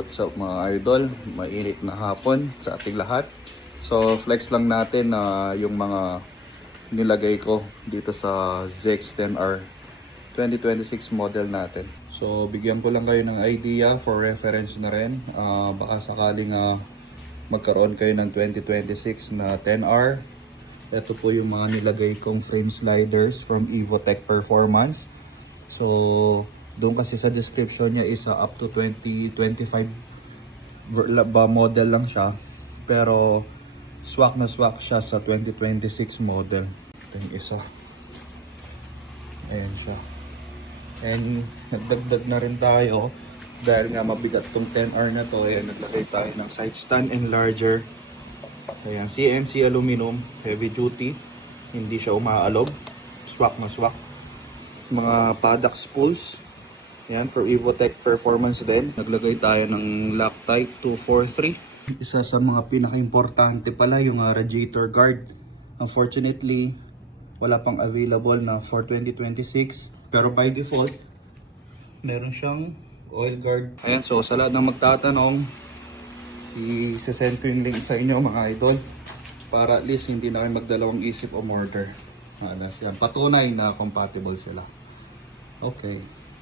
What's up mga idol, mainit na hapon sa ating lahat. So flex lang natin na yung mga nilagay ko dito sa ZX-10R 2026 model natin. So bigyan ko lang kayo ng idea for reference na rin. Baka sakaling magkaroon kayo ng 2026 na 10R. Ito po yung mga nilagay kong frame sliders from Evotech Performance. So doon kasi sa description niya is up to 2025 model lang siya. Pero swak na swak siya sa 2026 model. Ito yung isa. Ayan siya. And nagdagdag na rin tayo dahil nga mabigat tong 10R na to. Ayan, naglagay tayo ng side stand enlarger. Ayan, CNC aluminum, heavy duty. Hindi siya umaalog. Swak na swak. Mga paddock spools. Yan, for Evotech Performance din. Naglagay tayo ng Loctite 243. Isa sa mga pinaka-importante pala yung radiator guard. Unfortunately, wala pang available na for 2026. Pero by default, meron siyang oil guard. Ayan, so sa lahat ng magtatanong, i-send ko yung link sa inyo mga idol. Para at least hindi na kayo magdalawang isip o order. Yan, patunay na compatible sila. Okay.